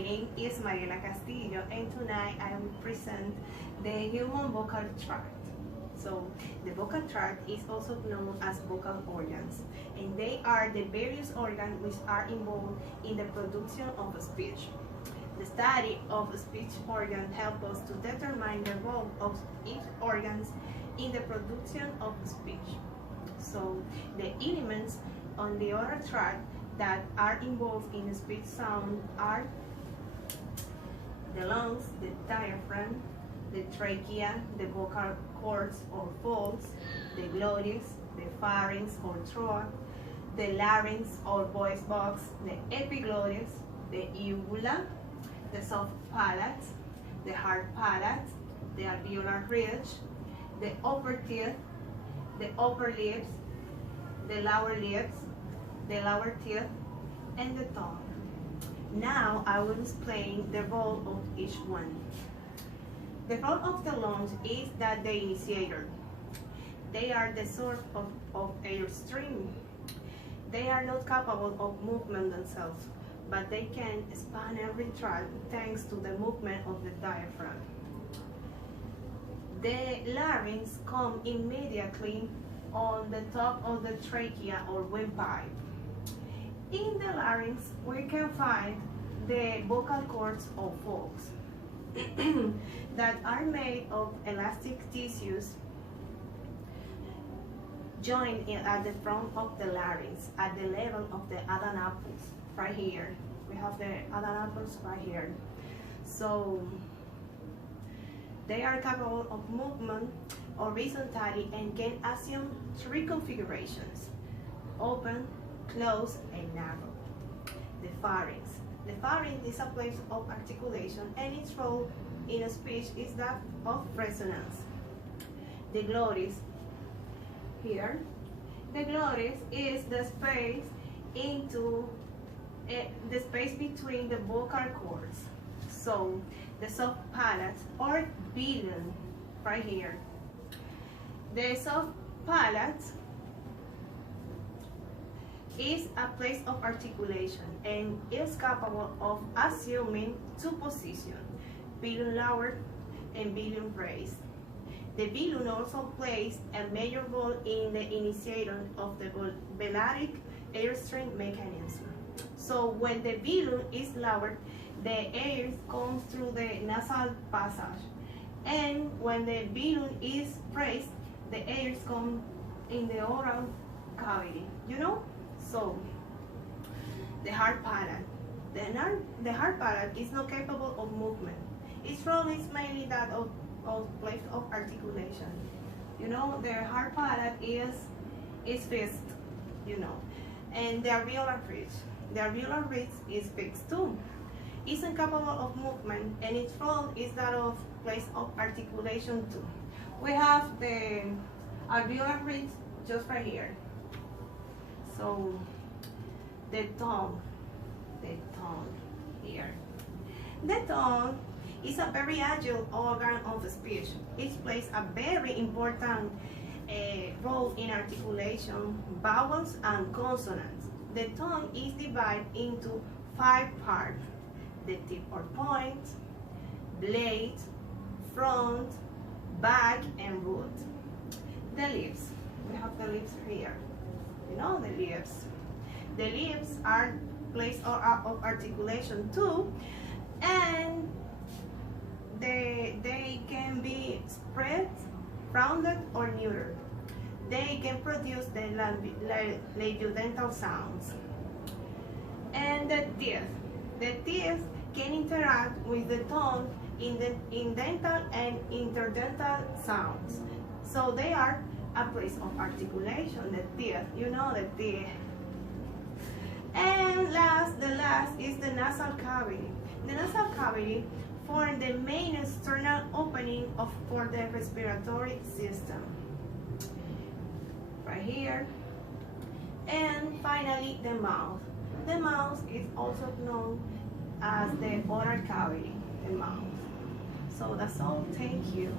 name is Mariela Castillo, and tonight I will present the human vocal tract. So the vocal tract is also known as vocal organs, and they are the various organs which are involved in the production of speech. The study of speech organs helps us to determine the role of each organ in the production of speech. So the elements on the oral tract that are involved in speech sound are the lungs, the diaphragm, the trachea, the vocal cords or folds, the glottis, the pharynx or throat, the larynx or voice box, the epiglottis, the uvula, the soft palate, the hard palate, the alveolar ridge, the upper teeth, the upper lips, the lower teeth, and the tongue. Now I will explain the role of each one. The role of the lungs is that the initiator. They are the source of airstream. They are not capable of movement themselves, but they can expand and retract thanks to the movement of the diaphragm. The larynx comes immediately on the top of the trachea or windpipe. In the larynx, we can find the vocal cords or folds that are made of elastic tissues joined at the front of the larynx at the level of the adenoids, right here. We have the adenoids right here. So they are capable of movement horizontally and can assume three configurations: open, close, and narrow. The pharynx. The pharynx is a place of articulation, and its role in a speech is that of resonance. The glottis. Here, the glottis is the space the space between the vocal cords. So the soft palate or billion, right here. The soft palate is a place of articulation and is capable of assuming two positions, billion lower and billion raised. The billion also plays a major role in the initiation of the velaric airstream mechanism. So when the billion is lowered, the air comes through the nasal passage, and when the billion is raised, the air comes in the oral cavity, you know? So the hard palate. The hard palate is not capable of movement. Its role is mainly that of place of articulation. You know, the hard palate is fixed, you know, and the alveolar ridge. The alveolar ridge is fixed too. It's incapable of movement, and its role is that of place of articulation too. We have the alveolar ridge just right here. So the tongue here. The tongue is a very agile organ of speech. It plays a very important role in articulation, vowels, and consonants. The tongue is divided into 5 parts: the tip or point, blade, front, back, and root. The lips. We have the lips here. You know the lips. The lips are place of articulation too, and they can be spread, rounded, or neutered. They can produce the labiodental sounds. And the teeth. The teeth can interact with the tongue in dental and interdental sounds. So they are a place of articulation, the teeth, you know, the teeth. And the last is the nasal cavity. The nasal cavity forms the main external opening for the respiratory system. Right here. And finally, the mouth. The mouth is also known as the oral cavity, the mouth. So that's all. Thank you.